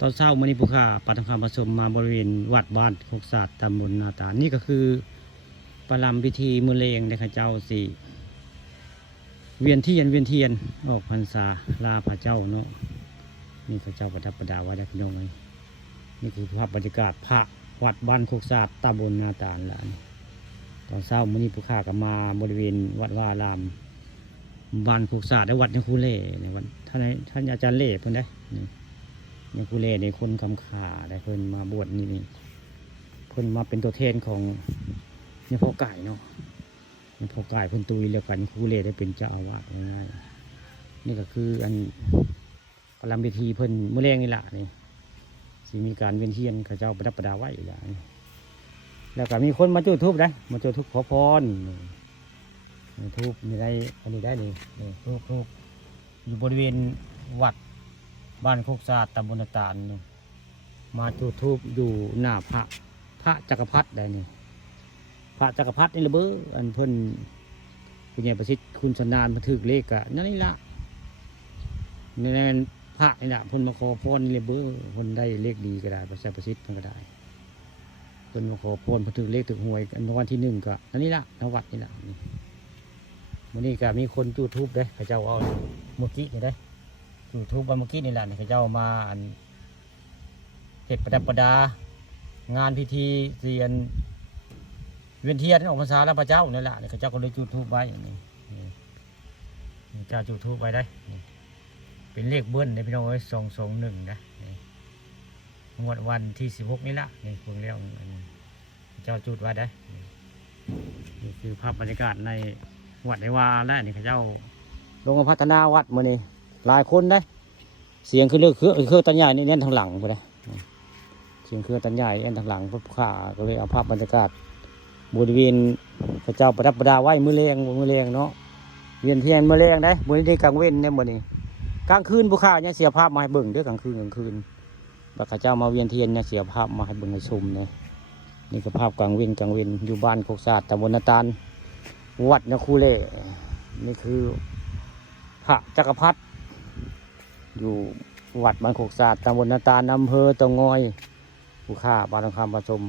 ตอนเช้ามื้อนี้ผู้ข้าปาทองคำผสมมาบริเวณวัดบ้านโคกศาสตร์ตำบลนาตาลนี่ก็คือประลำพิธีมื้อเลงในข้าเจ้าสิเวียนเทียนออกพรรษาลาพระเจ้าเนาะนี่ข้าเจ้าประดับประดาไว้ได้พี่น้องเลยนี่คือภาพบรรยากาศพระวัดบ้านโคกศาสตร์ตำบลนาตาลละตอนเช้ามื้อนี้ผู้ข้าก็มาบริเวณวัดวารามบ้านโคกศาสตร์และวัดยคูเล่ในวันท่านอาจารย์เล่เพิ่นได้ยคูเล่ในคนคำขาได้เพิ่นมาบวชนี่เพิ่นมาเป็นตัวแทนของเนี่ยพ่อไก่เนาะเนี่ยพ่อไก่เพิ่นตุยแล้วกันคูเล่ได้เป็นเจ้าอาวาสง่ายๆนี่ก็คืออันประลัมพิธีเพิ่นมื้อแรงนี่แหละนี่สิมีการเวียนเทียนข้าเจ้าประดับประดาไว้อย่างนี้แล้วก็มีคนมาจุดธูปได้มาจุดธูปขอพรทูบนี่ได้อันนี้ได้นี่ทูบอยู่บริเวณวัดบ้านโคกศาสตร์ตำบลนาตาลมาจุดทูบอยู่หน้าพระจักรพรรดิได้นี่พระจักรพรรดินี่ระเบ้ออันเพิ่นคุณใหญ่ประสิทธิ์คุณชนานมาถึกเลขอะนั่นนี่ละในพระนี่แหละเพิ่นมาขอพรนี่ระเบ้อเพิ่นได้เลขดีก็ได้ประสิทธิ์มันก็ได้เพิ่นมาขอพรเพิ่นถึกเลขถึกหวยอันวันที่1ก็นั่นนี่ละนวัดนี่ละวันนี้ก็มีคนจุดธูปได้ข้าเจ้าเอาเมื่อกี้นี่ได้จุดธูปเมื่อกี้นี่แหละข้าเจ้ามาเฮ็ดประดับประดางานพิธีเสียนเวียนเทียนออกพรรษาแล้วพระเจ้านี่แหละข้าเจ้าก็เลยจุดธูปไว้อย่างนี้เจ้าจุดธูปไว้ได้เป็นเลขเบิ้ลในพี่น้อง221นะงวดวันที่16นี่ละนี่เพิ่งแล้วเจ้าจุดไว้ได้นี่คือภาพบรรยากาศในวัดในวาและนี่ข้าเจ้าลงมาพัฒนาวัดมานี่หลายคนได้เสียงคือเลือกคือตันใหญ่นี่แน่นทางหลังไปเลยเสียงคือตันใหญ่แน่นทางหลังพวกข้าก็เลยเอาภาพบรรยากาศบริเวณพระเจ้าประดับประดาไว้มือแรงเนาะเวียนเทียนมือแรงได้บริเวณกลางเว้นเนี่ยมือนี่กลางคืนพวกข้าเนี่ยเสียภาพมาให้เบิ่งด้วยกลางคืนแล้วข้าเจ้ามาเวียนเทียนเนี่ยเสียภาพมาให้เบิ่งให้ชมเนี่ยนี่คือภาพกลางเว้นอยู่บ้านโคกศาสตร์ตำบลนาตาลวัดยคูเล่นี่คือพระจักรพรรดิอยู่วัดบ้านโคกศาสตร์ตำบลนาตาลอำเภอเตางอยผู้ข้าปาทองคำผสม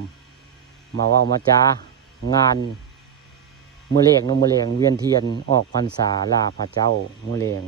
มาว่ามาจ้างานมือเลียงเวียนเทียนออกพรรษาลาพระเจ้ามือเลียง